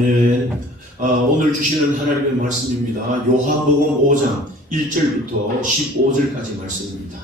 아멘. 오늘 주시는 하나님의 말씀입니다. 요한복음 5장 1절부터 15절까지 말씀입니다.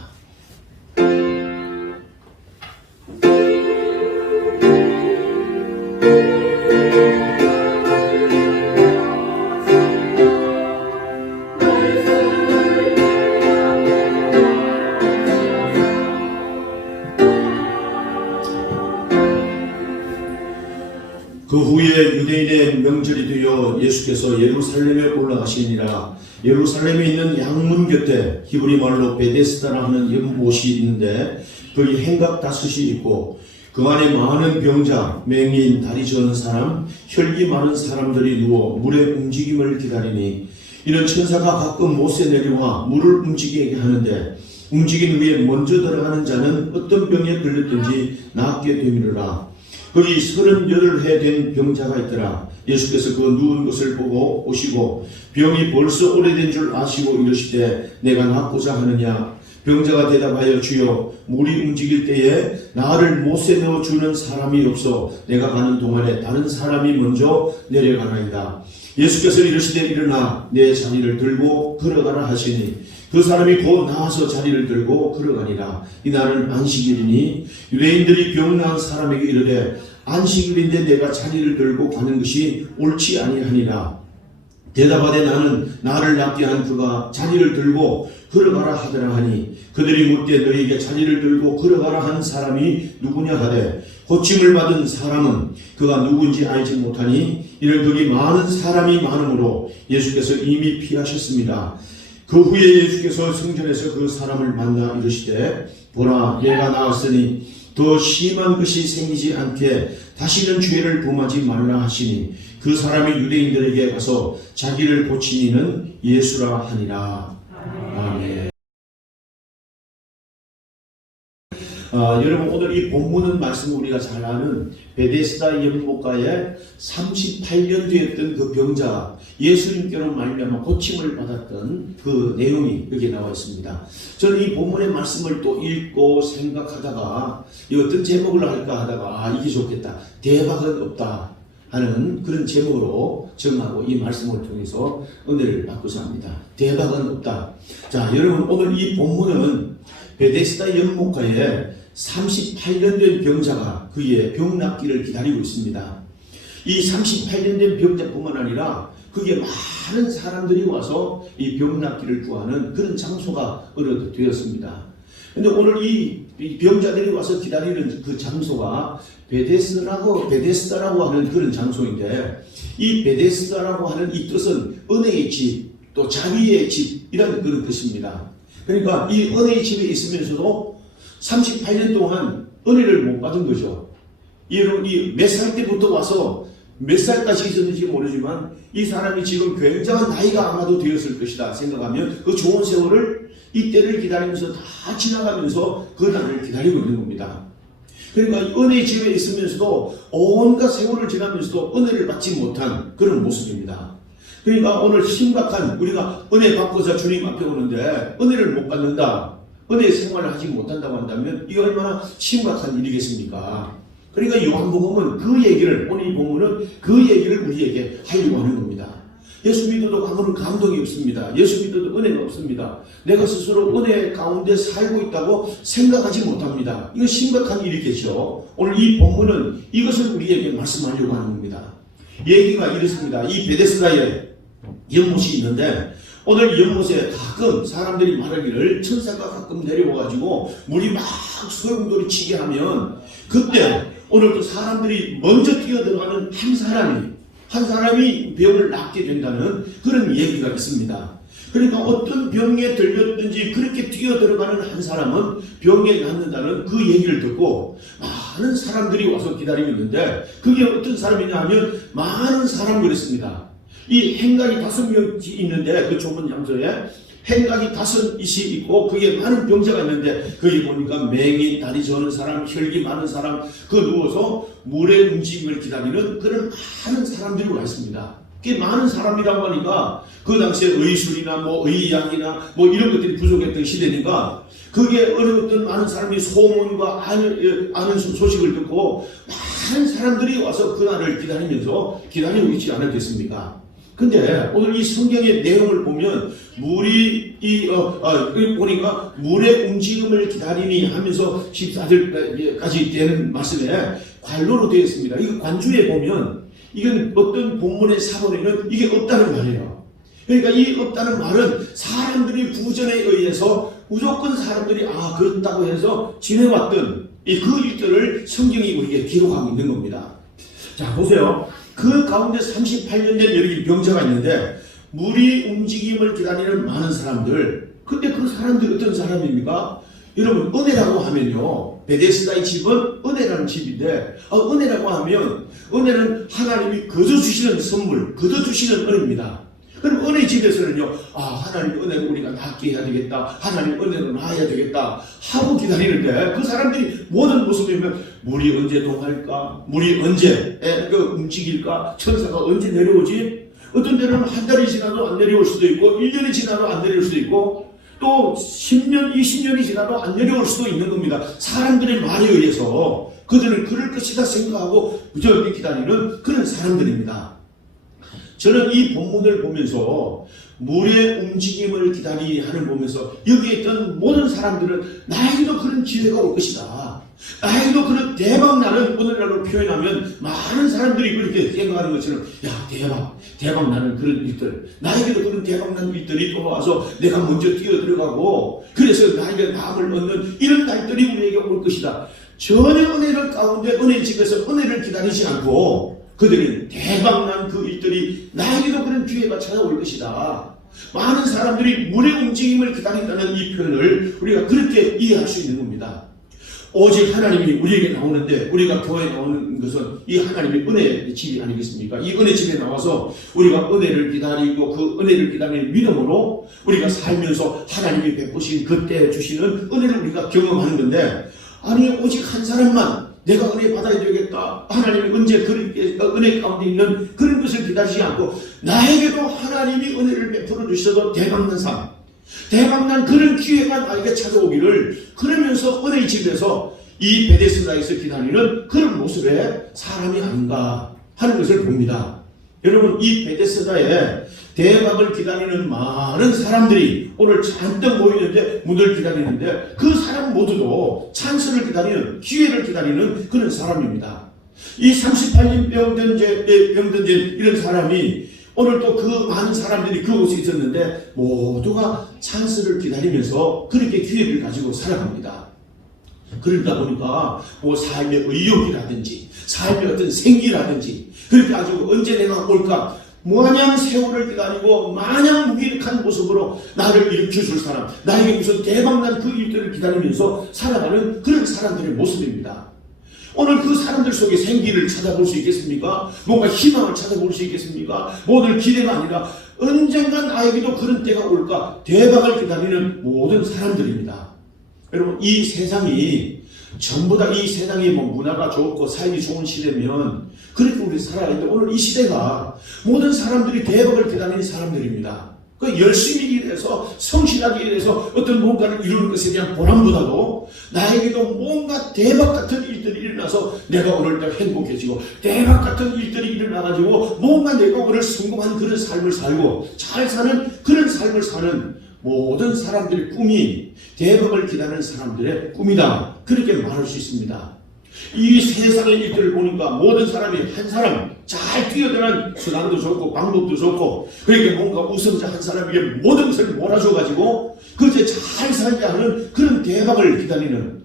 그 후에 유대인의 명절이 되어 예수께서 예루살렘에 올라가시니라. 예루살렘에 있는 양문 곁에 히브리 말로 베데스다라 하는 연못이 있는데 거기 행각 다섯이 있고 그 안에 많은 병자, 맹인, 다리 저은 사람, 혈기 많은 사람들이 누워 물의 움직임을 기다리니 이는 천사가 가끔 못에 내려와 물을 움직이게 하는데 움직인 후에 먼저 들어가는 자는 어떤 병에 걸렸든지 낫게 되미르라. 거기 38해 된 병자가 있더라. 예수께서 그 누운 것을 보고 오시고 병이 벌써 오래된 줄 아시고 이르시되 내가 낫고자 하느냐. 병자가 대답하여 주여 물이 움직일 때에 나를 못에 넣어주는 사람이 없어 내가 가는 동안에 다른 사람이 먼저 내려가나이다. 예수께서 이르시되 일어나 내 자리를 들고 걸어가라 하시니 그 사람이 곧 나와서 자리를 들고 걸어가니라. 이날은 안식일이니 유대인들이 병 나은 사람에게 이르되 안식일인데 내가 자리를 들고 가는 것이 옳지 아니하니라. 대답하되 나는 나를 낫게 한 그가 자리를 들고 걸어가라 하더라 하니 그들이 묻되 너희에게 자리를 들고 걸어가라 한 사람이 누구냐 하되 고침을 받은 사람은 그가 누구인지 알지 못하니 이는 거기 많은 사람이 많으므로 예수께서 이미 피하셨습니다. 그 후에 예수께서 성전에서 그 사람을 만나 이르시되 보라 얘가 나았으니 더 심한 것이 생기지 않게 다시는 죄를 범하지 말라 하시니 그 사람이 유대인들에게 가서 자기를 고치니는 예수라 하니라. 아멘. 여러분 오늘 이 본문은 말씀 우리가 잘 아는 베데스다 연못가에 38년 되었던 그 병자가 예수님께로 말미암아 고침을 받았던 그 내용이 여기 나와 있습니다. 저는 이 본문의 말씀을 또 읽고 생각하다가 이 어떤 제목을 할까 하다가 이게 좋겠다. 대박은 없다 하는 그런 제목으로 정하고 이 말씀을 통해서 은혜를 받고자 합니다. 대박은 없다. 자, 여러분 오늘 이 본문은 베데스다 연못가에 38년 된 병자가 그의 병 낫기를 기다리고 있습니다. 이 38년 된 병자뿐만 아니라 그게 많은 사람들이 와서 이 병 낫기를 구하는 그런 장소가 되었습니다. 그런데 오늘 이 병자들이 와서 기다리는 그 장소가 베데스다라고 하는 그런 장소인데 이 베데스다라고 하는 이 뜻은 은혜의 집, 또 자비의 집이라는 그런 뜻입니다. 그러니까 이 은혜의 집에 있으면서도 38년 동안 은혜를 못 받은 거죠. 이 몇 살 때부터 와서 몇 살까지 있었는지 모르지만 이 사람이 지금 굉장한 나이가 아마도 되었을 것이다 생각하면 그 좋은 세월을 이때를 기다리면서 다 지나가면서 그 날을 기다리고 있는 겁니다. 그러니까 은혜의 집에 있으면서도 온갖 세월을 지나면서도 은혜를 받지 못한 그런 모습입니다. 그러니까 오늘 심각한 우리가 은혜 받고자 주님 앞에 오는데 은혜를 못 받는다. 은혜의 생활을 하지 못한다고 한다면 이거 얼마나 심각한 일이겠습니까? 그러니까 요한복음은 그 얘기를 오늘 이 본문은 그 얘기를 우리에게 하려고 하는 겁니다. 예수 믿어도 아무런 감동이 없습니다. 예수 믿어도 은혜가 없습니다. 내가 스스로 은혜 가운데 살고 있다고 생각하지 못합니다. 이거 심각한 일이겠죠. 오늘 이 본문은 이것을 우리에게 말씀하려고 하는 겁니다. 얘기가 이렇습니다. 이 베데스다에 연못이 있는데 오늘 연못에 가끔 사람들이 말하기를 천사가 가끔 내려와가지고 물이 막 소용돌이 치게 하면 그때 오늘 또 사람들이 먼저 뛰어들어가는 한 사람이 병을 낫게 된다는 그런 얘기가 있습니다. 그러니까 어떤 병에 들렸든지 그렇게 뛰어들어가는 한 사람은 병에 낫는다는 그 얘기를 듣고 많은 사람들이 와서 기다리고 있는데 그게 어떤 사람이냐 하면 많은 사람들이 있습니다. 이 행각이 5명이 있는데 그 좁은 장소에 행각이 5이 있고 그게 많은 병자가 있는데 거기 보니까 맹인, 다리 저는 사람, 혈기 많은 사람 그 누워서 물의 움직임을 기다리는 그런 많은 사람들이 와 있습니다. 그게 많은 사람이라고 하니까 그 당시에 의술이나 의약이나 이런 것들이 부족했던 시대니까 그게 어려웠던 많은 사람이 소문과 아는 소식을 듣고 많은 사람들이 와서 그날을 기다리고 있지 않았겠습니까? 근데 오늘 이 성경의 내용을 보면 물이 보니까 물의 움직임을 기다리니 하면서 14절까지 되는 말씀에 관로로 되어 있습니다. 이거 관주에 보면 이건 어떤 본문의 사본에는 이게 없다는 말이에요. 그러니까 이 없다는 말은 사람들이 구전에 의해서 무조건 사람들이 그렇다고 해서 지내왔던 그 일들을 성경이 우리에게 기록하고 있는 겁니다. 자, 보세요. 그 가운데 38년 된 여기 병자가 있는데 물이 움직임을 기다리는 많은 사람들. 근데 그 사람들이 어떤 사람입니까? 여러분, 은혜라고 하면요, 베데스다의 집은 은혜라는 집인데 은혜라고 하면 은혜는 하나님이 거둬주시는 선물, 거둬주시는 은혜입니다. 그럼 은혜 집에서는요, 하나님 은혜를 우리가 낳게 해야 되겠다, 하나님 은혜로 낳아야 되겠다 하고 기다리는데 그 사람들이 모든 모습이면 물이 언제 동할까, 물이 언제 움직일까, 천사가 언제 내려오지, 어떤 때는 한 달이 지나도 안 내려올 수도 있고 1년이 지나도 안 내려올 수도 있고 또 10년, 20년이 지나도 안 내려올 수도 있는 겁니다. 사람들의 말에 의해서 그들은 그럴 것이다 생각하고 무조건 기다리는 그런 사람들입니다. 저는 이 본문을 보면서 물의 움직임을 기다리는 하는 보면서 여기에 있던 모든 사람들은 나에게도 그런 기회가 올 것이다, 나에게도 그런 대박나는, 오늘날로 표현하면 많은 사람들이 그렇게 생각하는 것처럼 대박 나는 그런 일들, 나에게도 그런 대박나는 일들이 또 와서 내가 먼저 뛰어들어가고 그래서 나에게 마음을 얻는 이런 날들이 우리에게 올 것이다. 전혀 은혜를 가운데 은혜 집에서 은혜를 기다리지 않고 그들은 대박난 그 일들이 나에게도 그런 기회가 찾아올 것이다. 많은 사람들이 물의 움직임을 기다린다는 이 표현을 우리가 그렇게 이해할 수 있는 겁니다. 오직 하나님이 우리에게 나오는데, 우리가 교회에 나오는 것은 이 하나님의 은혜의 집이 아니겠습니까? 이 은혜 집에 나와서 우리가 은혜를 기다리고 그 은혜를 기다리는 믿음으로 우리가 살면서 하나님이 베푸신 그때 주시는 은혜를 우리가 경험하는 건데, 아니 오직 한 사람만 내가 은혜 받아야 되겠다, 하나님이 언제 그렇게 은혜 가운데 있는 그런 것을 기다리지 않고 나에게도 하나님이 은혜를 베풀어 주셔도 대박난 삶, 대박난 그런 기회가 나에게 찾아오기를, 그러면서 은혜의 집에서 이 베데스다에서 기다리는 그런 모습의 사람이 아닌가 하는 것을 봅니다. 여러분, 이 베데스다에 대박을 기다리는 많은 사람들이 오늘 잔뜩 모이는데, 문을 기다리는데 그 사람 모두도 찬스를 기다리는, 기회를 기다리는 그런 사람입니다. 이 38년 병든 이런 사람이 오늘 또 그 많은 사람들이 그곳에 있었는데 모두가 찬스를 기다리면서 그렇게 기회를 가지고 살아갑니다. 그러다 보니까 삶의 의욕이라든지 삶의 어떤 생기라든지 그렇게 가지고 언제 내가 올까, 마냥 세월을 기다리고 마냥 무기력한 모습으로 나를 일으켜줄 사람, 나에게 무슨 대박난 그 일들을 기다리면서 살아가는 그런 사람들의 모습입니다. 오늘 그 사람들 속에 생기를 찾아볼 수 있겠습니까? 뭔가 희망을 찾아볼 수 있겠습니까? 모든 기대가 아니라 언젠간 나에게도 그런 때가 올까 대박을 기다리는 모든 사람들입니다. 여러분, 이 세상이 전부 다 이 세상이 문화가 좋고 살기 좋은 시대면 그렇게 우리 살아야 하는데, 오늘 이 시대가 모든 사람들이 대박을 기다리는 사람들입니다. 그 열심히 일해서 성실하게 일해서 어떤 뭔가를 이루는 것에 대한 보람보다도 나에게도 뭔가 대박 같은 일들이 일어나서 내가 오늘날 행복해지고, 대박 같은 일들이 일어나가지고 뭔가 내가 오늘 성공한 그런 삶을 살고 잘 사는 그런 삶을 사는 모든 사람들의 꿈이 대박을 기다리는 사람들의 꿈이다, 그렇게 말할 수 있습니다. 이 세상의 일들을 보니까 모든 사람이 한 사람 잘 뛰어드는 수단도 좋고 방법도 좋고, 그렇게 뭔가 우승자 한 사람에게 모든 것을 몰아줘가지고 그제 잘 살게 하는 그런 대박을 기다리는,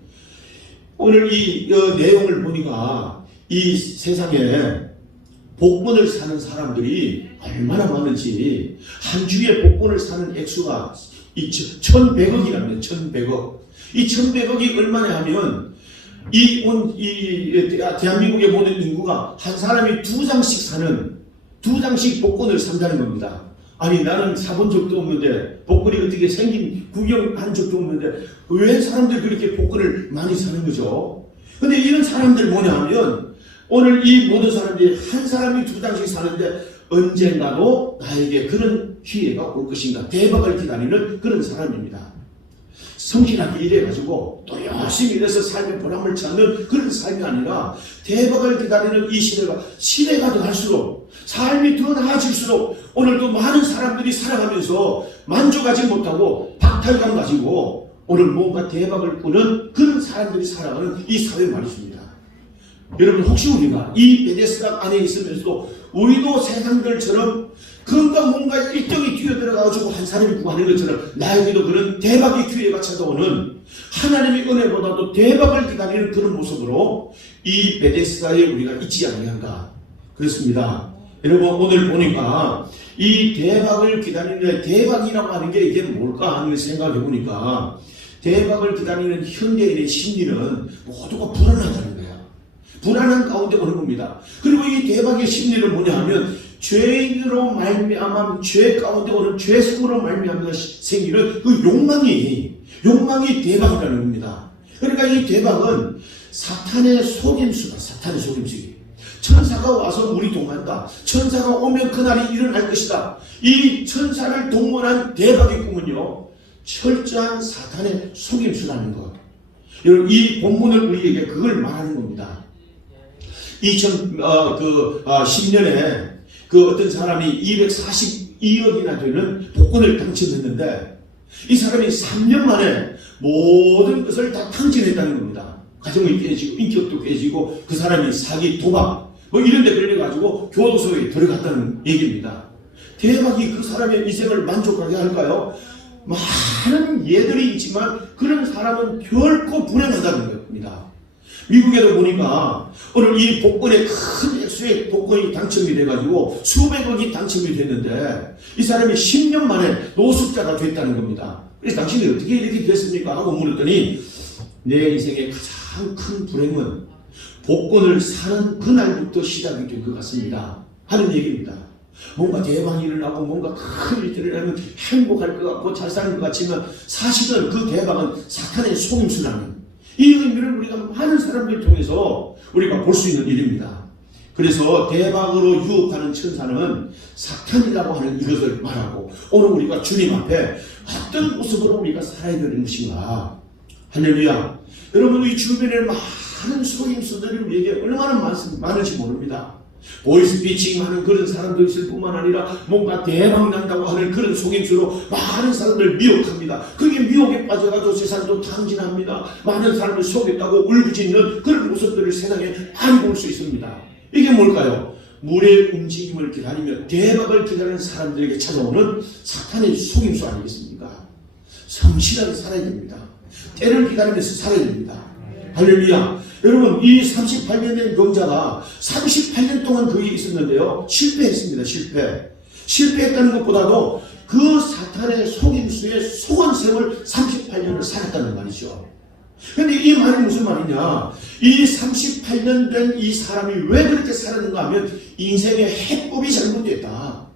오늘 이 내용을 보니까 이 세상에 복권을 사는 사람들이 얼마나 많은지, 한 주에 복권을 사는 액수가 1,100억이랍니다. 1,100억. 이 1,100억이 얼마냐 하면 대한민국의 모든 인구가 한 사람이 2장씩 복권을 산다는 겁니다. 아니, 나는 사본 적도 없는데, 복권이 어떻게 생긴 구경한 적도 없는데 왜 사람들이 그렇게 복권을 많이 사는 거죠? 근데 이런 사람들 뭐냐 하면, 오늘 이 모든 사람들이 한 사람이 2장씩 사는데 언젠가도 나에게 그런 기회가 올 것인가 대박을 기다리는 그런 사람입니다. 성실하게 일해가지고 또 열심히 일해서 삶의 보람을 찾는 그런 삶이 아니라 대박을 기다리는 이 시대가 더 갈수록 삶이 더 나아질수록 오늘도 많은 사람들이 살아가면서 만족하지 못하고 박탈감 가지고 오늘 뭔가 대박을 꾸는 그런 사람들이 살아가는 이 사회 말이십니다. 여러분, 혹시 우리가 이 베데스다 안에 있으면서도 우리도 세상들처럼 뭔가 1등이 뛰어들어가지고 한 사람이 구하는 것처럼 나에게도 그런 대박의 기회가 찾아오는 하나님의 은혜보다도 대박을 기다리는 그런 모습으로 이 베데스다에 우리가 있지 아니한가. 그렇습니다. 여러분, 오늘 보니까 이 대박을 기다리는 대박이라고 하는 게 이게 뭘까 하는 생각해 보니까 대박을 기다리는 현대인의 심리는 모두가 불안하다는 거야. 불안한 가운데 오는 겁니다. 그리고 이 대박의 심리는 뭐냐 하면 죄인으로 말미암아 죄 가운데 오는 죄성으로 말미암아 생기는 그 욕망이 대박이라는 겁니다. 그러니까 이 대박은 사탄의 속임수다. 사탄의 속임수기. 천사가 와서 우리 동한다. 천사가 오면 그날이 일어날 것이다. 이 천사를 동원한 대박의 꿈은요, 철저한 사탄의 속임수라는 것. 여러분, 이 본문을 우리에게 그걸 말하는 겁니다. 2010년에 어떤 사람이 242억이나 되는 복권을 당첨했는데 이 사람이 3년 만에 모든 것을 다 탕진했다는 겁니다. 가정이 깨지고 인격도 깨지고 그 사람이 사기, 도박 이런 데 걸려가지고 교도소에 들어갔다는 얘기입니다. 대박이 그 사람의 인생을 만족하게 할까요? 많은 예들이 있지만 그런 사람은 결코 불행하다는 겁니다. 미국에도 보니까 오늘 이 복권에 큰 액수의 복권이 당첨이 돼가지고 수백억이 당첨이 됐는데 이 사람이 10년 만에 노숙자가 됐다는 겁니다. 그래서 당신이 어떻게 이렇게 됐습니까? 하고 물었더니 내 인생의 가장 큰 불행은 복권을 사는 그날부터 시작이 된 것 같습니다. 하는 얘기입니다. 뭔가 대박이 일어나고 뭔가 큰 일들이 일어나면 행복할 것 같고 잘 사는 것 같지만 사실은 그 대박은 사탄의 속임수라는 이 의미를 우리가 많은 사람들을 통해서 우리가 볼 수 있는 일입니다. 그래서 대박으로 유혹하는 천사는 사탄이라고 하는 이것을 말하고 오늘 우리가 주님 앞에 어떤 모습으로 우리가 살아야 되는 것인가. 할렐루야. 여러분, 이 주변에 많은 속임수들이 우리에게 얼마나 많은지 모릅니다. 보이스피칭 하는 그런 사람도 있을 뿐만 아니라 뭔가 대박 난다고 하는 그런 속임수로 많은 사람들을 미혹합니다. 그게 미혹에 빠져가지고 세상도 탕진합니다. 많은 사람을 속였다고 울부짖는 그런 모습들을 세상에 많이 볼 수 있습니다. 이게 뭘까요? 물의 움직임을 기다리며 대박을 기다리는 사람들에게 찾아오는 사탄의 속임수 아니겠습니까? 성실하게 살아야 됩니다. 때를 기다리면서 살아야 됩니다. 할렐루야. 여러분, 이 38년 된 병자가 38년 동안 거기에 있었는데요, 실패했습니다. 실패했다는 것보다도 그 사탄의 속임수에 속은 셈을 38년을 살았다는 말이죠. 그런데 이 말이 무슨 말이냐, 이 38년 된 이 사람이 왜 그렇게 살았는가 하면 인생의 해법이 잘못됐다,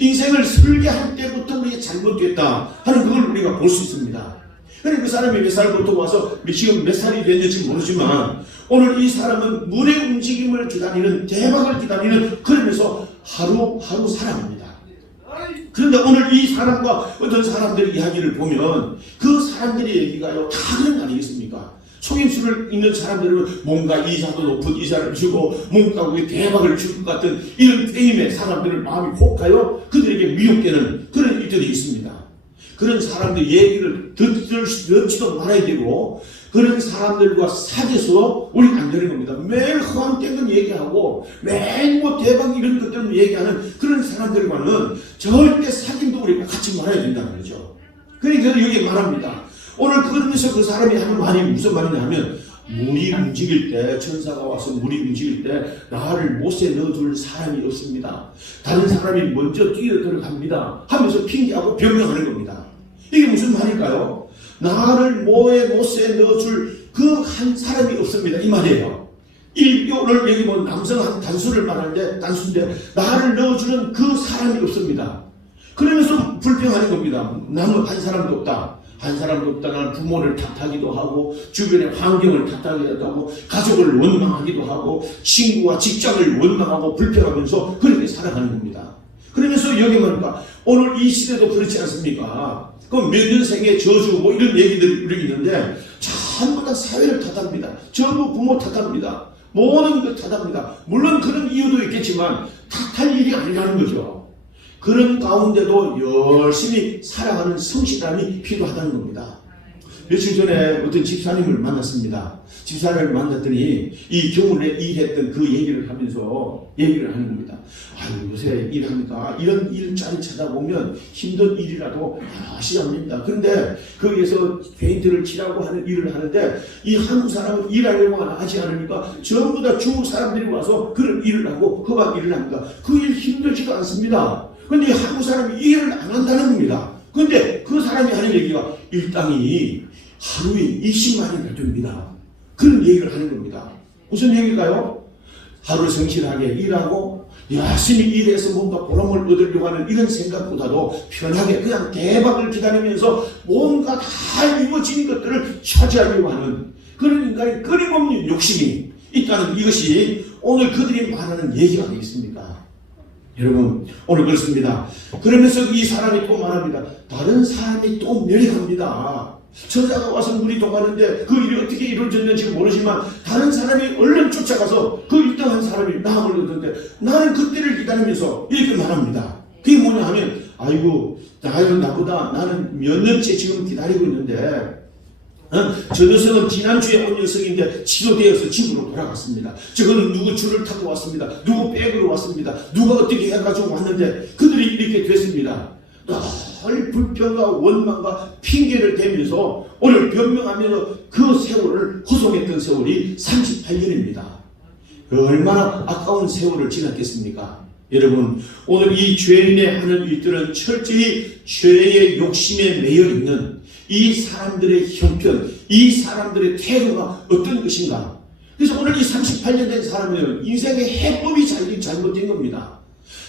인생을 설계할 때부터 우리가 잘못됐다 하는 그걸 우리가 볼 수 있습니다. 그러니까 그 사람이 몇 살부터 와서 지금 몇 살이 됐는지 모르지만 오늘 이 사람은 물의 움직임을 기다리는, 대박을 기다리는, 그러면서 하루하루 살아갑니다. 그런데 오늘 이 사람과 어떤 사람들의 이야기를 보면 그 사람들의 얘기가요 다 그런 거 아니겠습니까? 속임수를 있는 사람들은 뭔가 이자도 높은 이자를 주고 뭔가 우리 대박을 줄 것 같은 이런 게임에 사람들을 마음이 혹하여 그들에게 미혹되는 그런 일들이 있습니다. 그런 사람들 얘기를 듣지도 말아야 되고 그런 사람들과 사귀어서 우리가 안 되는 겁니다. 매일 허황된 얘기하고 매일 대박 이런 것들을 얘기하는 그런 사람들과는 절대 사귐도 우리가 같이 말아야 된다는 거죠. 그러니까 여기 말합니다. 오늘 그러면서 그 사람이 하는 말이 무슨 말이냐 하면 물이 움직일 때, 천사가 와서 물이 움직일 때 나를 못에 넣어둘 사람이 없습니다. 다른 사람이 먼저 뛰어들어갑니다 하면서 핑계하고 변명하는 겁니다. 이게 무슨 말일까요? 나를 못에 넣어줄 그 한 사람이 없습니다, 이 말이에요. 오늘 여기 뭐 남성 한 단수를 말하는데 단수인데 나를 넣어주는 그 사람이 없습니다. 그러면서 불평하는 겁니다. 나는 한 사람도 없다. 한 사람도 없다. 나는 부모를 탓하기도 하고 주변의 환경을 탓하기도 하고 가족을 원망하기도 하고 친구와 직장을 원망하고 불평하면서 그렇게 살아가는 겁니다. 그러면서 여기 보니까 오늘 이 시대도 그렇지 않습니까? 그럼 몇 년생의 저주 뭐 이런 얘기들이 우리 있는데 전부 다 사회를 탓합니다. 전부 부모 탓합니다. 모든 것 탓합니다. 물론 그런 이유도 있겠지만 탓할 일이 아니라는 거죠. 그런 가운데도 열심히 살아가는 성실함이 필요하다는 겁니다. 며칠 전에 어떤 집사님을 만났습니다. 집사님을 만났더니 이 겨울에 일했던 그 얘기를 하면서 얘기를 하는 겁니다. 아유, 요새 일하니까 이런 일자리 찾아보면 힘든 일이라도 하나씩 합니다. 그런데 거기에서 페인트를 칠하고 하는 일을 하는데 이 한국 사람은 일하려고 하지 않으니까 전부 다 중국 사람들이 와서 그런 일을 하고 그 일을 합니다. 그 일 힘들지도 않습니다. 그런데 한국 사람이 일을 안 한다는 겁니다. 그런데 그 사람이 하는 얘기가 일당이 하루에 20만원이 됩니다. 그런 얘기를 하는 겁니다. 무슨 얘기일까요? 하루 성실하게 일하고 열심히 일해서 뭔가 보람을 얻으려고 하는 이런 생각보다도 편하게 그냥 대박을 기다리면서 뭔가 다 이루어진 것들을 차지하려고 하는 그런 인간의 끊임없는 욕심이 있다는 이것이 오늘 그들이 말하는 얘기가 되겠습니까? 여러분, 오늘 그렇습니다. 그러면서 이 사람이 또 말합니다. 다른 사람이 또 멸행합니다. 천사가 와서 물이 동하는데 그 일이 어떻게 이루어졌는지 모르지만 다른 사람이 얼른 쫓아가서 그 1등한 사람이 나음을 얻는데 나는 그때를 기다리면서 이렇게 말합니다. 그게 뭐냐 하면 아이고 나보다 나는 몇 년째 지금 기다리고 있는데 저 녀석은 지난주에 온 녀석인데 치료되어서 집으로 돌아갔습니다. 저거는 누구 줄을 타고 왔습니다. 누구 백으로 왔습니다. 누가 어떻게 해가지고 왔는데 그들이 이렇게 됐습니다. 늘 불평과 원망과 핑계를 대면서 오늘 변명하면서 그 세월을 호송했던 세월이 38년입니다. 얼마나 아까운 세월을 지났겠습니까? 여러분, 오늘 이 죄인의 하는 일들은 철저히 죄의 욕심에 매여 있는 이 사람들의 형편, 이 사람들의 태도가 어떤 것인가? 그래서 오늘 이 38년 된 사람은 인생의 해법이 잘못된 겁니다.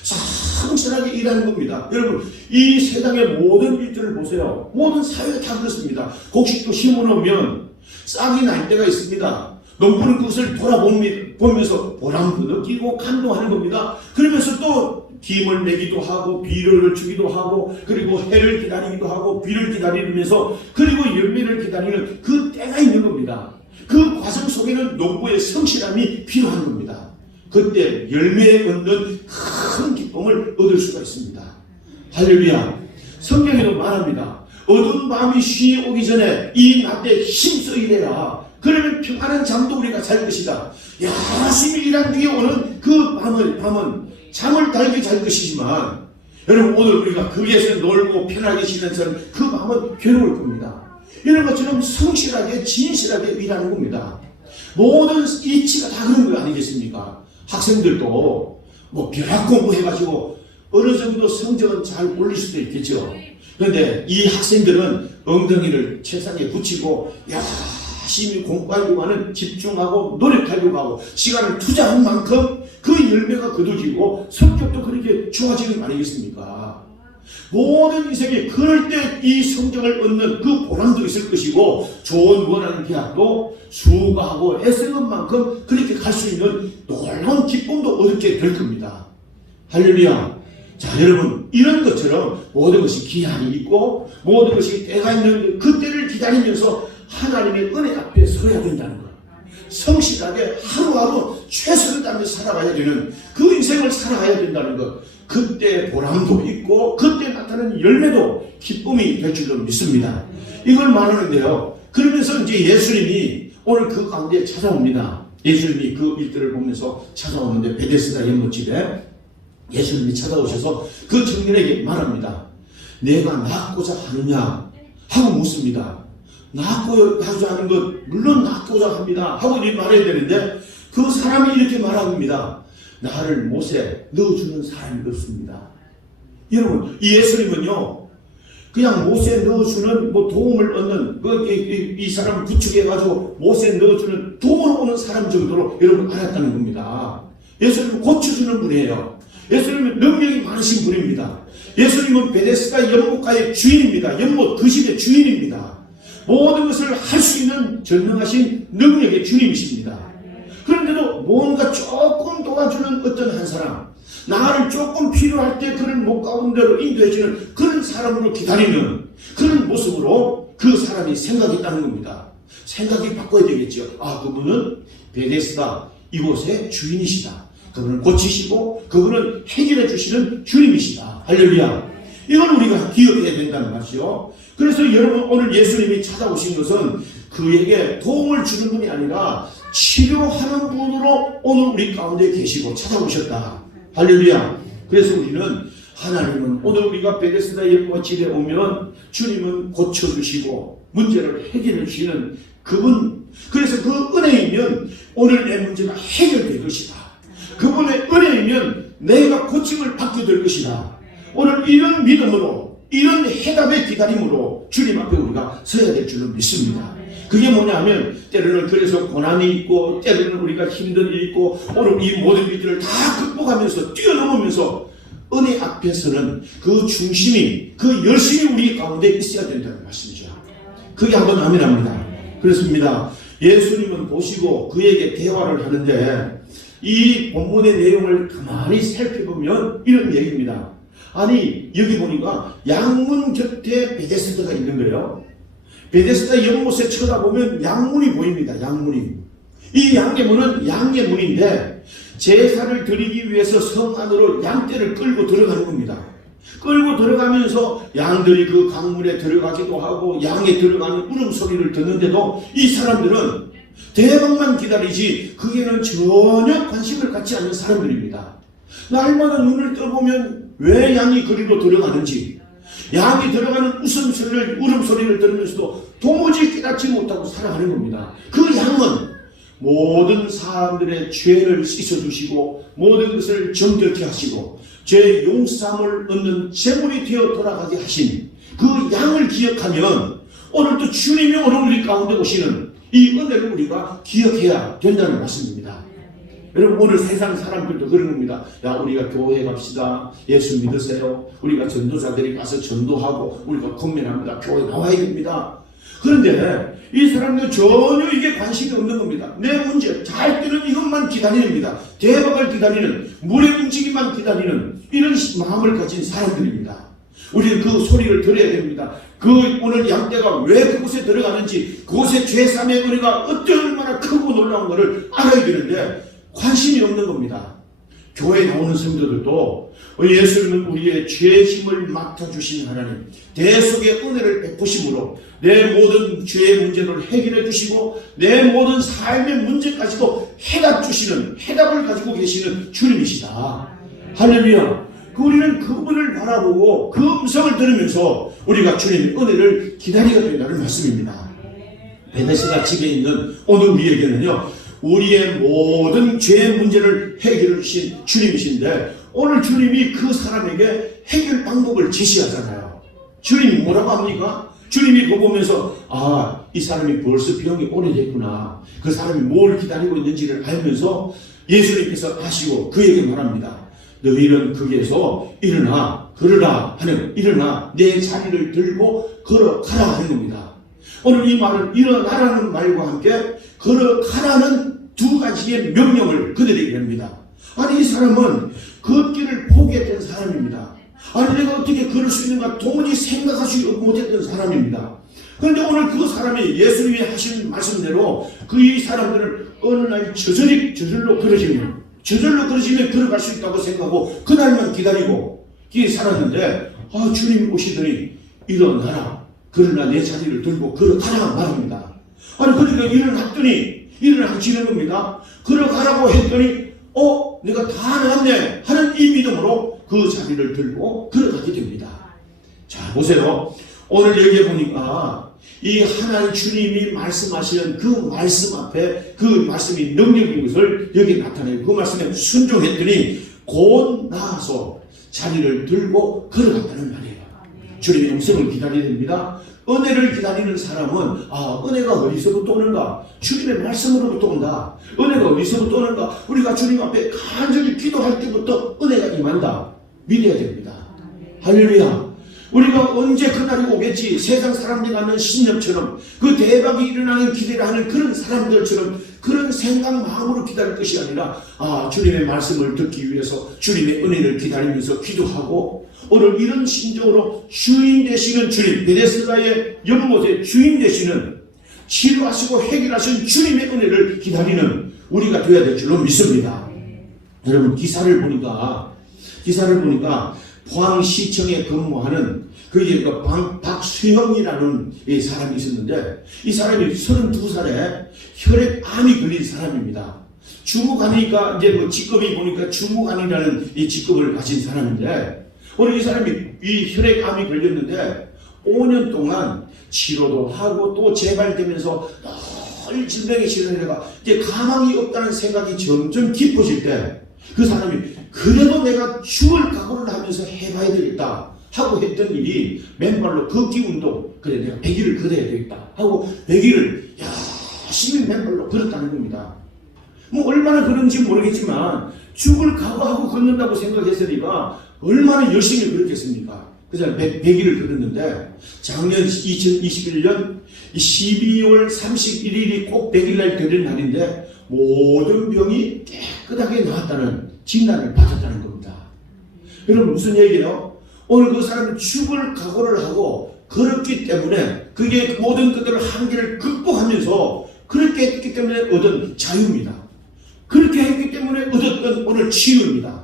성실하게 일하는 겁니다. 여러분, 이 세상의 모든 일들을 보세요. 모든 사회가 다 그렇습니다. 곡식도 심어놓으면 싹이 날 때가 있습니다. 농부는 그것을 돌아보면서 보람도 느끼고 감동하는 겁니다. 그러면서 또 김을 내기도 하고 비료를 주기도 하고 그리고 해를 기다리기도 하고 비를 기다리면서 그리고 열매를 기다리는 그 때가 있는 겁니다. 그 과정 속에는 농부의 성실함이 필요한 겁니다. 그때 열매에 얻는 큰 기쁨을 얻을 수가 있습니다. 할렐루야. 성경에도 말합니다. 어두운 밤이 쉬이 오기 전에 이 낮에 힘써 일해라. 그러면 평안한 잠도 우리가 잘 것이다. 열심히 일한 뒤에 오는 그 밤은 잠을 달게 잘 것이지만 여러분, 오늘 우리가 거기에서 놀고 편하게 지내는 그 밤은 괴로울 겁니다. 이런 것처럼 성실하게 진실하게 일하는 겁니다. 모든 이치가 다 그런 거 아니겠습니까? 학생들도 뭐 벼락 공부해가지고 어느 정도 성적은 잘 올릴 수도 있겠죠. 그런데 이 학생들은 엉덩이를 책상에 붙이고 열심히 공부하려고 하는, 집중하고 노력하려고 하고 시간을 투자한 만큼 그 열매가 거두지고 성격도 그렇게 좋아지는 거 아니겠습니까? 모든 인생이 그럴 때 이 성적을 얻는 그 보람도 있을 것이고 좋은 원하는 대학도 수고하고 애쓰는 것만큼 그렇게 갈 수 있는 놀라운 기쁨도 얻게 될 겁니다. 할렐루야. 자, 여러분, 이런 것처럼 모든 것이 기한이 있고 모든 것이 때가 있는 그 때를 기다리면서 하나님의 은혜 앞에 서야 된다는 것. 성실하게 하루하루 최선을 다하며 살아가야 되는 그 인생을 살아가야 된다는 것. 그때 보람도 있고 그때 나타나는 열매도 기쁨이 될 줄로 믿습니다. 이걸 말하는데요. 그러면서 이제 예수님이 오늘 그 가운데 찾아옵니다. 예수님이 그 일들을 보면서 찾아오는데 베데스다 연못집에 예수님이 찾아오셔서 그 청년에게 말합니다. 내가 낳고자 하느냐 하고 묻습니다. 낳고자 하는 것 물론 낳고자 합니다 하고 말해야 되는데 그 사람이 이렇게 말합니다. 나를 못에 넣어주는 사람이 없습니다. 여러분, 이 예수님은요 그냥 못에 넣어주는 도움을 얻는 이 사람 부축해가지고 못에 넣어주는 도움을 오는 사람 정도로 여러분 알았다는 겁니다. 예수님은 고쳐주는 분이에요. 예수님은 능력이 많으신 분입니다. 예수님은 베데스다 연못가의 주인입니다. 연못 그 집의 주인입니다. 모든 것을 할 수 있는 전능하신 능력의 주님이십니다. 그런데도 뭔가 조금 도와주는 어떤 한 사람, 나를 조금 필요할 때 그를 못 가는 대로 인도해주는 그런 사람으로 기다리는 그런 모습으로 그 사람이 생각했다는 겁니다. 생각이 바꿔야 되겠죠. 아, 그분은 베데스다 이곳의 주인이시다. 그분은 고치시고 그분은 해결해 주시는 주님이시다. 할렐루야. 이걸 우리가 기억해야 된다는 말이죠. 그래서 여러분, 오늘 예수님이 찾아오신 것은 그에게 도움을 주는 분이 아니라 치료하는 분으로 오늘 우리 가운데 계시고 찾아오셨다. 할렐루야. 그래서 우리는 하나님은 오늘 우리가 베데스다 연못과 집에 오면 주님은 고쳐주시고 문제를 해결해 주시는 그분. 그래서 그 은혜이면 오늘 내 문제가 해결될 것이다. 그분의 은혜이면 내가 고침을 받게 될 것이다. 오늘 이런 믿음으로, 이런 해답의 기다림으로 주님 앞에 우리가 서야 될 줄을 믿습니다. 그게 뭐냐 하면 때로는 그래서 고난이 있고 때로는 우리가 힘든 일이 있고 오늘 이 모든 일들을 다 극복하면서 뛰어넘으면서 은혜 앞에서는 그 중심이, 그 열심이 우리 가운데 있어야 된다는 말씀이죠. 그게 한번 아멘합니다. 그렇습니다. 예수님은 보시고 그에게 대화를 하는데 이 본문의 내용을 가만히 살펴보면 이런 얘기입니다. 아니, 여기 보니까 양문 곁에 베데스다가 있는 거예요. 베데스다 연못에 쳐다보면 양문이 보입니다. 양문이. 이 양계문은 양의 문인데 제사를 드리기 위해서 성 안으로 양떼를 끌고 들어가는 겁니다. 끌고 들어가면서 양들이 그 강물에 들어가기도 하고 양에 들어가는 울음소리를 듣는데도 이 사람들은 대박만 기다리지 그게는 전혀 관심을 갖지 않는 사람들입니다. 날마다 눈을 떠보면 왜 양이 그리로 들어가는지, 양이 들어가는 웃음소리를, 울음소리를 들으면서도 도무지 깨닫지 못하고 살아가는 겁니다. 그 양은 모든 사람들의 죄를 씻어주시고 모든 것을 정결케 하시고 죄 용서함을 얻는 제물이 되어 돌아가게 하신 그 양을 기억하면 오늘도 주님이 오늘 우리 가운데 오시는 이 은혜를 우리가 기억해야 된다는 말씀입니다. 여러분, 오늘 세상 사람들도 그런 겁니다. 야, 우리가 교회 갑시다. 예수 믿으세요. 우리가 전도자들이 가서 전도하고 우리가 권면합니다. 교회 나와야 됩니다. 그런데 이 사람들은 전혀 이게 관심이 없는 겁니다. 내 문제, 잘 되는 이것만 기다립니다. 대박을 기다리는, 물의 움직임만 기다리는 이런 마음을 가진 사람들입니다. 우리는 그 소리를 들어야 됩니다. 그 오늘 양떼가 왜 그곳에 들어가는지, 그곳의 죄삼의 은혜가 얼마나 크고 놀라운 것을 알아야 되는데 관심이 없는 겁니다. 교회에 나오는 성도들도 예수님은 우리의 죄짐을 맡아주신 하나님, 대속의 은혜를 베푸심으로 내 모든 죄의 문제를 해결해 주시고 내 모든 삶의 문제까지도 해답을 가지고 계시는 주님이시다. 할렐루야. 우리는 그분을 바라보고 그 음성을 들으면서 우리가 주님의 은혜를 기다려야 된다는 말씀입니다. 베데스다 집에 있는 오늘 우리에게는요, 우리의 모든 죄의 문제를 해결해 주신 주님이신데 오늘 주님이 그 사람에게 해결 방법을 제시하잖아요. 주님이 뭐라고 합니까? 주님이 그거 보면서 아, 이 사람이 벌써 병이 오래됐구나. 그 사람이 뭘 기다리고 있는지를 알면서 예수님께서 아시고 그에게 말합니다. 너희는 거기에서 일어나 걸으라 하는, 일어나 내 자리를 들고 걸어가라 하는 겁니다. 오늘 이 말은 일어나라는 말과 함께 걸어가라는 두 가지의 명령을 그들에게 합니다. 아니, 이 사람은 걷기를 포기했던 사람입니다. 아니, 내가 어떻게 걸을 수 있는가 도무지 생각하지 못했던 사람입니다. 그런데 오늘 그 사람이 예수님이 하신 말씀대로 그 이 사람들을 어느 날 저절로 걸으시면 걸어갈 수 있다고 생각하고 그날만 기다리고 살았는데 주님 오시더니 일어나라, 그러나 내 자리를 들고 걸어가라 말합니다. 아니, 그러니까 일어나지는 겁니다. 걸어가라고 했더니 내가 다 나았네 하는 이 믿음으로 그 자리를 들고 걸어가게 됩니다. 자, 보세요. 오늘 여기에 보니까 이 하나님 주님이 말씀하시는 그 말씀 앞에 그 말씀이 능력인 것을 여기 나타내고 그 말씀에 순종했더니 곧 나아서 자리를 들고 걸어갔다는 말이에요. 주님의 음성을 기다려야 됩니다. 은혜를 기다리는 사람은 은혜가 어디서부터 오는가? 주님의 말씀으로부터 온다. 은혜가 어디서부터 오는가? 우리가 주님 앞에 간절히 기도할 때부터 은혜가 임한다. 믿어야 됩니다. 할렐루야. 우리가 언제 그날이 오겠지, 세상 사람들이 갖는 신념처럼 그 대박이 일어나는 기대를 하는 그런 사람들처럼 그런 생각 마음으로 기다릴 것이 아니라 주님의 말씀을 듣기 위해서 주님의 은혜를 기다리면서 기도하고 오늘 이런 심정으로 주인 되시는 주님, 베데스다의 연못의 주인 되시는 치료하시고 해결하신 주님의 은혜를 기다리는 우리가 되어야 될 줄로 믿습니다. 여러분, 기사를 보니까 포항시청에 근무하는 박수형이라는 사람이 있었는데, 이 사람이 32살에 혈액암이 걸린 사람입니다. 주무관이니까 이제 직급이 보니까 주무관이라는 이 직급을 가진 사람인데, 오늘 이 사람이 이 혈액암이 걸렸는데 5년 동안 치료도 하고 또 재발되면서 늘 질병에 시달리다가 이제 가망이 없다는 생각이 점점 깊어질 때 그 사람이 그래도 내가 죽을 각오를 하면서 해봐야 되겠다 하고 했던 일이 맨발로 걷기 운동. 그래, 내가 100일을 걸어야 되겠다 하고 100일을 열심히 맨발로 걸었다는 겁니다. 뭐 얼마나 그런지 모르겠지만 죽을 각오하고 걷는다고 생각했으니까 얼마나 열심히 걸었겠습니까? 그래서 100일을 걸었는데 작년 2021년 12월 31일이 꼭 100일날 되는 날인데 모든 병이 깨끗하게 나았다는 진단을 받았다는 겁니다. 여러분, 무슨 얘기예요? 오늘 그 사람은 죽을 각오를 하고 걸었기 때문에 그게 모든 것들을 한계를 극복하면서 그렇게 했기 때문에 얻은 자유입니다. 그렇게 했기 때문에 얻었던 오늘 치유입니다.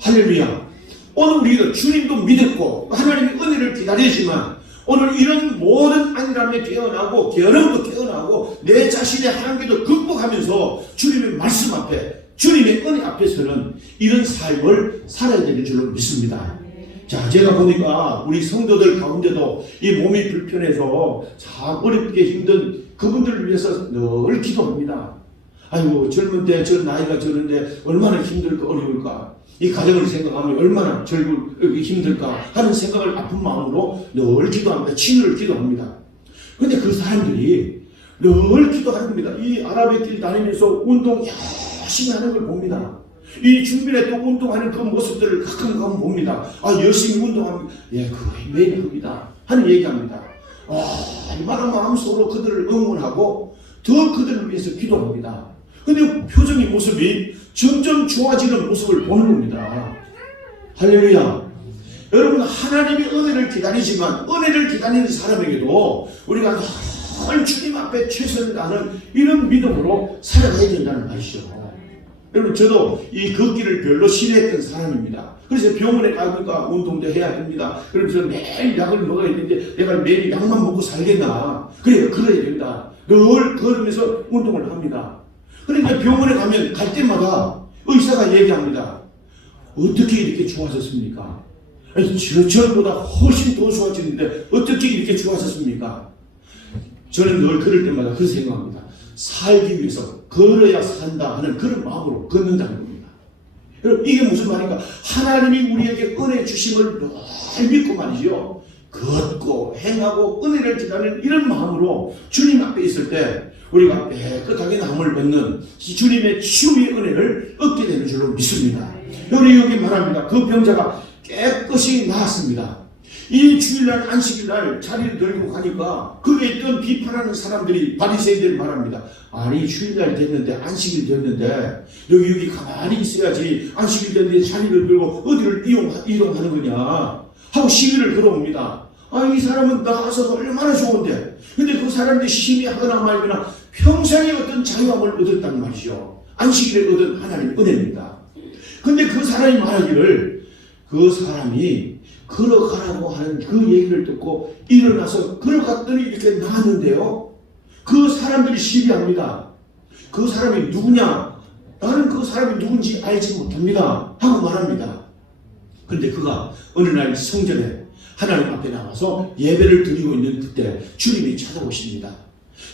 할렐루야. 오늘 우리가 주님도 믿었고 하나님의 은혜를 기다리지만 오늘 이런 모든 안일함에 깨어나고 게으름도 깨어나고 내 자신의 한계도 극복하면서 주님의 말씀 앞에, 주님의 은혜 앞에서는 이런 삶을 살아야 되는 줄로 믿습니다. 자, 제가 보니까 우리 성도들 가운데도 이 몸이 불편해서 참 어렵게 힘든 그분들을 위해서 늘 기도합니다. 아이고, 젊은 때 저 나이가 저런데 얼마나 힘들까 어려울까, 이 가정을 생각하면 얼마나 힘들까 하는 생각을 아픈 마음으로 늘 기도합니다. 치유를 기도합니다. 그런데 그 사람들이 늘 기도하는 겁니다. 이 아랍의 길 다니면서 운동 열심히 하는 걸 봅니다. 이 주변에 또 운동하는 그 모습들을 가끔 봅니다. 열심히 운동합니다. 그거 매력입니다 하는 얘기합니다. 얼마나 마음속으로 그들을 응원하고 더 그들을 위해서 기도합니다. 근데 표정의 모습이 점점 좋아지는 모습을 보는 겁니다. 할렐루야. 여러분, 하나님의 은혜를 기다리지만 은혜를 기다리는 사람에게도 우리가 늘 주님 앞에 최선을 다하는 이런 믿음으로 살아가야 된다는 말이죠. 여러분, 저도 이 걷기를 별로 싫어했던 사람입니다. 그래서 병원에 가니까 운동도 해야 됩니다. 그래서 매일 약을 먹어야 되는데 내가 매일 약만 먹고 살겠나. 그래, 그래야 된다. 늘 걸으면서 운동을 합니다. 그러니까 병원에 가면 갈 때마다 의사가 얘기합니다. 어떻게 이렇게 좋아졌습니까? 전보다 훨씬 더 좋아졌는데 어떻게 이렇게 좋아졌습니까? 저는 늘 그럴 때마다 그 생각합니다. 살기 위해서 걸어야 산다 하는 그런 마음으로 걷는다는 겁니다. 여러분, 이게 무슨 말인가? 하나님이 우리에게 은혜 주심을 늘 믿고 말이죠. 걷고 행하고 은혜를 기다리는 이런 마음으로 주님 앞에 있을 때 우리가 깨끗하게 남을 얻는 주님의 치유의 은혜를 얻게 되는 줄로 믿습니다. 여기 말합니다. 그 병자가 깨끗이 나았습니다. 이 주일날 안식일날 자리를 들고 가니까 거기에 있던 비판하는 사람들이 바리새인들이 말합니다. 아니, 주일날 됐는데 안식일 됐는데 여기 가만히 있어야지 안식일 됐는데 자리를 들고 어디를 이동하는 거냐 하고 시비를 걸어옵니다. 이 사람은 나가서 얼마나 좋은데, 근데 그 사람들이 시비하거나 말거나 평생에 어떤 자유함을 얻었단 말이죠. 안식일에 얻은 하나님의 은혜입니다. 근데 그 사람이 말하기를 그 사람이 걸어가라고 하는 그 얘기를 듣고 일어나서 걸어갔더니 이렇게 나왔는데요. 그 사람들이 시비합니다. 그 사람이 누구냐? 나는 그 사람이 누군지 알지 못합니다 하고 말합니다. 그런데 그가 어느 날 성전에 하나님 앞에 나와서 예배를 드리고 있는 그때 주님이 찾아오십니다.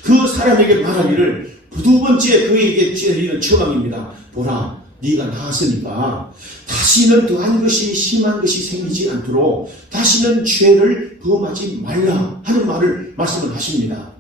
그 사람에게 말하기를 두 번째 그에게 드리는 처방입니다. 보라, 네가 나았으니까 다시는 더한 것이 심한 것이 생기지 않도록 다시는 죄를 범하지 말라 하는 말씀을 하십니다.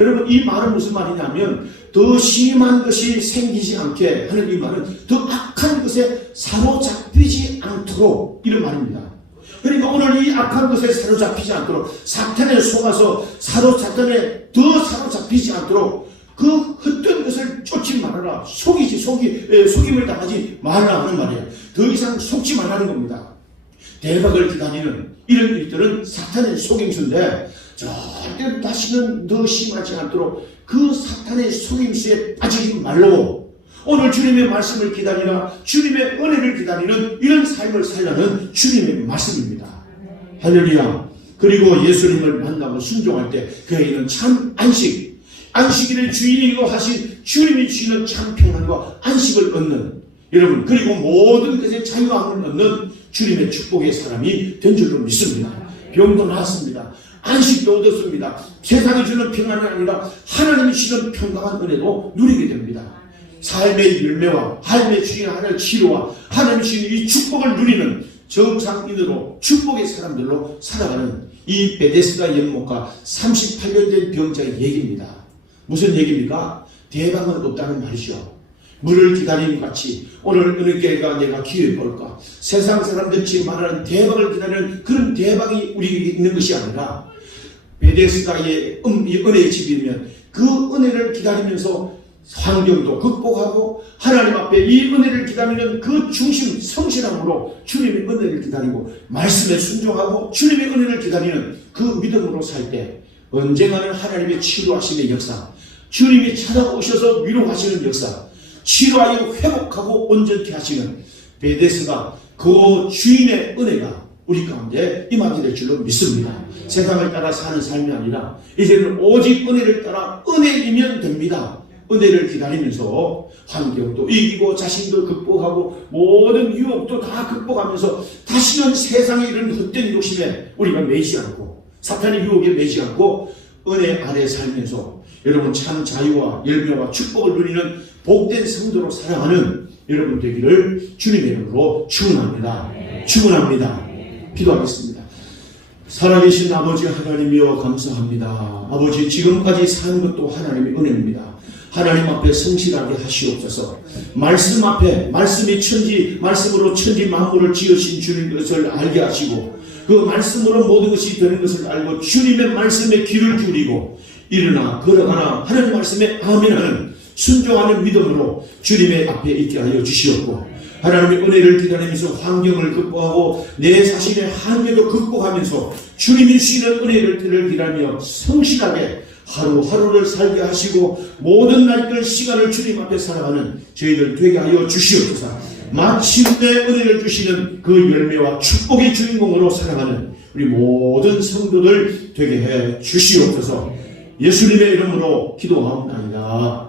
여러분, 이 말은 무슨 말이냐면 더 심한 것이 생기지 않게 하는 이 말은 더 악한 것에 사로잡히지 않도록 이런 말입니다. 그러니까 오늘 이 악한 것에 사로잡히지 않도록, 사탄에 속아서 사탄에 더 사로잡히지 않도록 그 헛된 것을 쫓지 말아라. 속임을 당하지 말라 하는 말이에요. 더 이상 속지 말라는 겁니다. 대박을 기다리는 이런 일들은 사탄의 속임수인데 절대 다시는 더 심하지 않도록 그 사탄의 속임수에 빠지지 말라고, 오늘 주님의 말씀을 기다리라, 주님의 은혜를 기다리는 이런 삶을 살라는 주님의 말씀입니다. 할렐루야. 그리고 예수님을 만나고 순종할 때 그에게는 참 안식일의 주인이고 하신 주님이 주시는 참 평안과 안식을 얻는, 여러분, 그리고 모든 것에 자유함을 얻는 주님의 축복의 사람이 된 줄로 믿습니다. 병도 나았습니다. 안식도 얻었습니다. 세상이 주는 평안이 아니라 하나님이 주시는 평강한 은혜도 누리게 됩니다. 삶의 열매와 삶의 주인 하나님의 치료와 하나님이 주시는 이 축복을 누리는 정상인으로 축복의 사람들로 살아가는 이 베데스다 연못가 38년 된 병자의 얘기입니다. 무슨 얘기입니까? 대박은 없다는 말이죠. 물을 기다리는 같이 오늘 어느 교회가 내가 기회를 볼까, 세상 사람들이 말하는 대박을 기다리는 그런 대박이 우리에게 있는 것이 아니라 베데스다의 은혜의 집이면 그 은혜를 기다리면서 환경도 극복하고 하나님 앞에 이 은혜를 기다리는 그 중심 성실함으로 주님의 은혜를 기다리고 말씀에 순종하고 주님의 은혜를 기다리는 그 믿음으로 살 때 언젠가는 하나님의 치료하심의 역사, 주님이 찾아오셔서 위로하시는 역사, 치료하여 회복하고 온전케 하시는 베데스다 그 주인의 은혜가 우리 가운데 임하게 될 줄로 믿습니다. 세상을 따라 사는 삶이 아니라 이제는 오직 은혜를 따라 은혜이면 됩니다. 은혜를 기다리면서 환경도 이기고 자신도 극복하고 모든 유혹도 다 극복하면서 다시는 세상에 이런 헛된 욕심에 우리가 매이지 않고 사탄의 유혹에 매이지 않고 은혜 아래 살면서 여러분 참 자유와 열매와 축복을 누리는 복된 성도로 살아가는 여러분 되기를 주님의 이름으로 축원합니다. 축원합니다. 기도하겠습니다. 살아계신 아버지 하나님이여 감사합니다. 아버지 것까지 사는 것도 하나님의 은혜입니다. 하나님 앞에 성실하게 하시옵소서. 말씀 앞에 말씀이 말씀으로 천지 만물을 지으신 주님 것을 알게 하시고 그 말씀으로 모든 것이 되는 것을 알고 주님의 말씀에 귀를 기울이고 일어나 걸어가나 하나님 말씀에 아멘하는 순종하는 믿음으로 주님의 앞에 있게 하여 주시옵고 하나님의 은혜를 기다리면서 환경을 극복하고 내 자신의 한계도 극복하면서 주님이 주시는 은혜를 기다리며 성실하게 하루하루를 살게 하시고 모든 날들 시간을 주님 앞에 살아가는 저희들 되게 하여 주시옵소서. 마침내 은혜를 주시는 그 열매와 축복의 주인공으로 살아가는 우리 모든 성도들 되게 해 주시옵소서. 예수님의 이름으로 기도하옵나이다.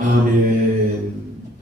아멘.